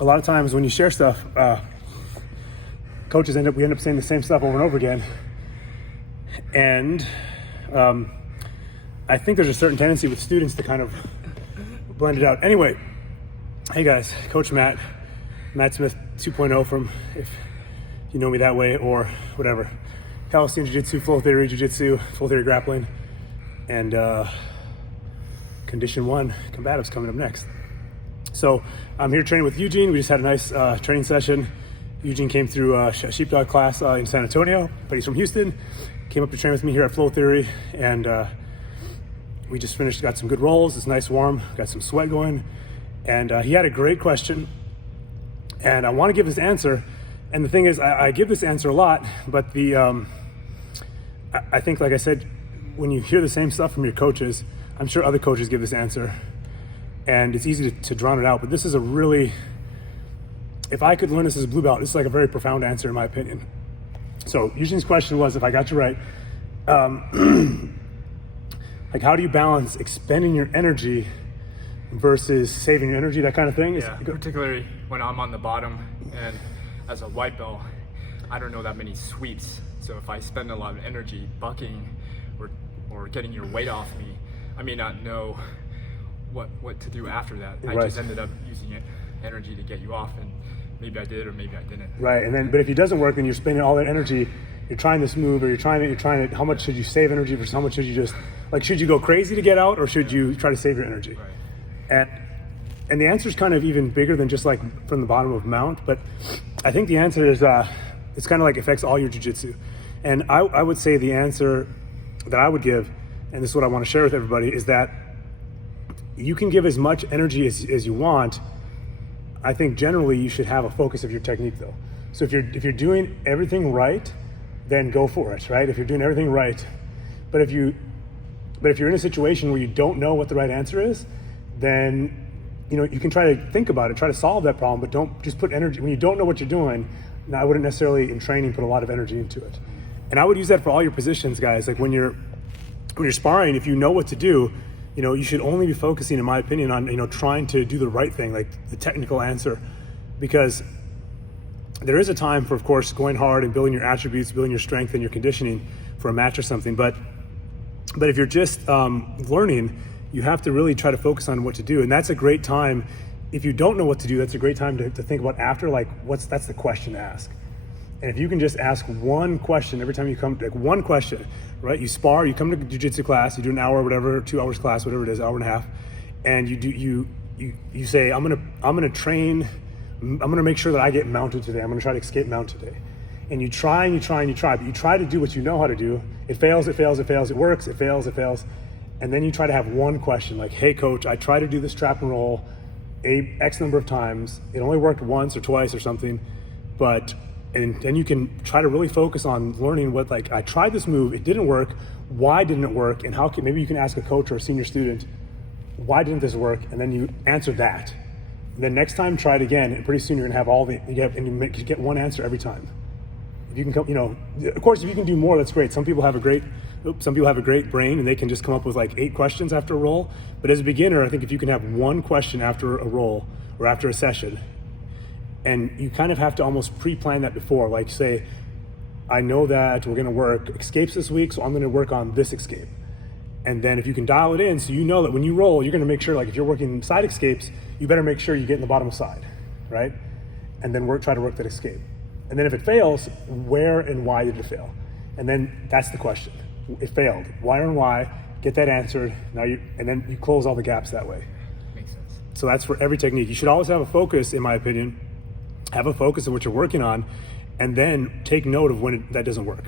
a lot of times when you share stuff, coaches we end up saying the same stuff over and over again. And I think there's a certain tendency with students to kind of blend it out. Anyway, hey guys, Coach Matt Smith 2.0 from, if you know me that way or whatever, Calisthenics Jiu-Jitsu, Flow Theory Jiu-Jitsu, Flow Theory Grappling, and Condition 1 Combatives coming up next. So I'm here training with Eugene. We just had a nice training session. Eugene came through a sheepdog class in San Antonio, but he's from Houston. Came up to train with me here at Flow Theory, and we just finished, got some good rolls. It's nice warm, got some sweat going. And he had a great question, and I want to give this answer. And the thing is, I give this answer a lot, but I think, like I said, when you hear the same stuff from your coaches, I'm sure other coaches give this answer, and it's easy to drown it out. But this is a really, if I could learn this as a blue belt, this is like a very profound answer in my opinion. So Eugene's question was, if I got you right, like how do you balance expending your energy versus saving your energy, that kind of thing? Yeah, particularly when I'm on the bottom, and as a white belt, I don't know that many sweeps. So if I spend a lot of energy bucking or getting your weight off me, I may not know what to do after that. I just ended up using energy to get you off, and maybe I did or maybe I didn't. Right, and then but if it doesn't work, then you're spending all that energy. You're trying this move, or you're trying to. How much should you save energy versus how much should you just should you go crazy to get out, or should you try to save your energy? Right. And the answer is kind of even bigger than just like from the bottom of mount, but I think the answer is it's kind of like affects all your jiu-jitsu. And I would say the answer that I would give, and this is what I want to share with everybody, is that you can give as much energy as you want. I think generally you should have a focus of your technique though. So if you're doing everything right, then go for it, right? If you're doing everything right, but if you're in a situation where you don't know what the right answer is, then you can try to think about it, try to solve that problem, but don't just put energy when you don't know what you're doing. Now, I wouldn't necessarily in training put a lot of energy into it. And I would use that for all your positions, guys. Like when you're sparring, if you know what to do, you should only be focusing, in my opinion, on trying to do the right thing, like the technical answer, because there is a time for, of course, going hard and building your attributes, building your strength and your conditioning for a match or something. But if you're just learning, you have to really try to focus on what to do. And that's a great time. If you don't know what to do, that's a great time to think about after, like that's the question to ask. And if you can just ask one question every time you come, like one question, right? You spar, you come to jiu-jitsu class, you do an hour, whatever, 2 hours class, whatever it is, hour and a half, and you say, I'm gonna train, I'm gonna make sure that I get mounted today. I'm gonna try to escape mount today. And you try and you try and you try, but you try to do what you know how to do. It fails, it fails, it fails, it works, it fails, it fails. And then you try to have one question like, hey coach, I try to do this trap and roll X number of times. It only worked once or twice or something, and then you can try to really focus on learning what, like, I tried this move, it didn't work, why didn't it work? And maybe you can ask a coach or a senior student, why didn't this work? And then you answer that. And then next time, try it again, and pretty soon you're gonna have you get one answer every time. If you can come, of course, if you can do more, that's great. Some people have a great brain and they can just come up with like 8 questions after a roll. But as a beginner, I think if you can have one question after a roll or after a session, and you kind of have to almost pre-plan that before, like say, I know that we're gonna work escapes this week, so I'm gonna work on this escape. And then if you can dial it in, so you know that when you roll, you're gonna make sure, like if you're working side escapes, you better make sure you get in the bottom side, right? And then try to work that escape. And then if it fails, where and why did it fail? And then that's the question. It failed. Why and why? Get that answered. And then you close all the gaps that way. Makes sense. So that's for every technique. You should always have a focus, in my opinion. Have a focus of what you're working on, and then take note of when that doesn't work.